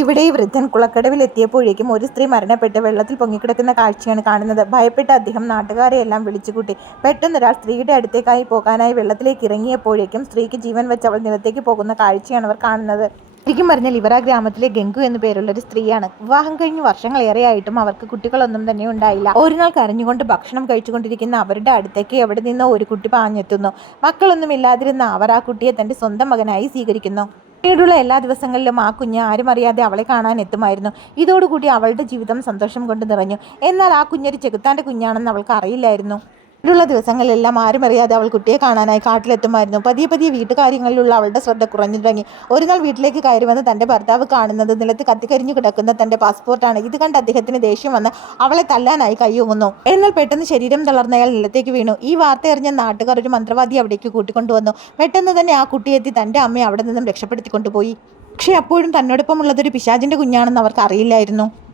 ഇവിടെ ഈ വൃദ്ധൻ കുളക്കടവിലെത്തിയപ്പോഴേക്കും ഒരു സ്ത്രീ മരണപ്പെട്ട് വെള്ളത്തിൽ പൊങ്ങിക്കിടക്കുന്ന കാഴ്ചയാണ് കാണുന്നത്. ഭയപ്പെട്ട അദ്ദേഹം നാട്ടുകാരെയെല്ലാം വിളിച്ചുകൂട്ടി. പെട്ടെന്നൊരാൾ സ്ത്രീയുടെ അടുത്തേക്കായി പോകാനായി വെള്ളത്തിലേക്ക് ഇറങ്ങിയപ്പോഴേക്കും സ്ത്രീക്ക് ജീവൻ വെച്ച് അവൾ നിലത്തേക്ക് പോകുന്ന കാഴ്ചയാണ് അവർ കാണുന്നത്. ശരിക്കും പറഞ്ഞാൽ ഇവർ ആ ഗ്രാമത്തിലെ ഗംഗു എന്നു പേരുള്ളൊരു സ്ത്രീയാണ്. വിവാഹം കഴിഞ്ഞ് വർഷങ്ങളേറെയായിട്ടും അവർക്ക് കുട്ടികളൊന്നും തന്നെ ഉണ്ടായില്ല. ഒരു നാൾ കരഞ്ഞുകൊണ്ട് ഭക്ഷണം കഴിച്ചുകൊണ്ടിരിക്കുന്ന അവരുടെ അടുത്തേക്ക് എവിടെ നിന്നോ ഒരു കുട്ടി പാഞ്ഞെത്തുന്നു. മക്കളൊന്നും ഇല്ലാതിരുന്ന അവർ ആ കുട്ടിയെ തന്റെ സ്വന്തം മകനായി സ്വീകരിക്കുന്നു. പിന്നീടുള്ള എല്ലാ ദിവസങ്ങളിലും ആ കുഞ്ഞ് ആരും അറിയാതെ അവളെ കാണാൻ എത്തുമായിരുന്നു. ഇതോടുകൂടി അവളുടെ ജീവിതം സന്തോഷം കൊണ്ട് നിറഞ്ഞു. എന്നാൽ ആ കുഞ്ഞൊരു ചെകുത്താന്റെ കുഞ്ഞാണെന്ന് അവൾക്ക് അറിയില്ലായിരുന്നു. പിന്നീടുള്ള ദിവസങ്ങളിലെല്ലാം ആരും അറിയാതെ അവൾ കുട്ടിയെ കാണാനായി കാട്ടിലെത്തുമായിരുന്നു. പതിയെ പതിയെ വീട്ടുകാര്യങ്ങളിലുള്ള അവളുടെ ശ്രദ്ധ കുറഞ്ഞു തുടങ്ങി. ഒരു നാൾ വീട്ടിലേക്ക് കയറി വന്ന് തന്റെ ഭർത്താവ് കാണുന്നത് നിലത്ത് കത്തിക്കരിഞ്ഞു കിടക്കുന്ന തന്റെ പാസ്പോർട്ടാണ്. ഇത് കണ്ട് അദ്ദേഹത്തിന് ദേഷ്യം വന്ന് അവളെ തല്ലാനായി കൈയൂങ്ങുന്നു. എന്നാൽ പെട്ടെന്ന് ശരീരം തളർന്നയാൾ നിലത്തേക്ക് വീണു. ഈ വാർത്ത അറിഞ്ഞ നാട്ടുകാർ ഒരു മന്ത്രവാദി അവിടേക്ക് കൂട്ടിക്കൊണ്ടുവന്നു. പെട്ടെന്ന് തന്നെ ആ കുട്ടിയെത്തി തന്റെ അമ്മയെ അവിടെ നിന്നും രക്ഷപ്പെടുത്തിക്കൊണ്ടുപോയി. പക്ഷേ അപ്പോഴും തന്നോടൊപ്പം ഉള്ളതൊരു പിശാചിന്റെ കുഞ്ഞാണെന്ന് അവർക്ക് അറിയില്ലായിരുന്നു.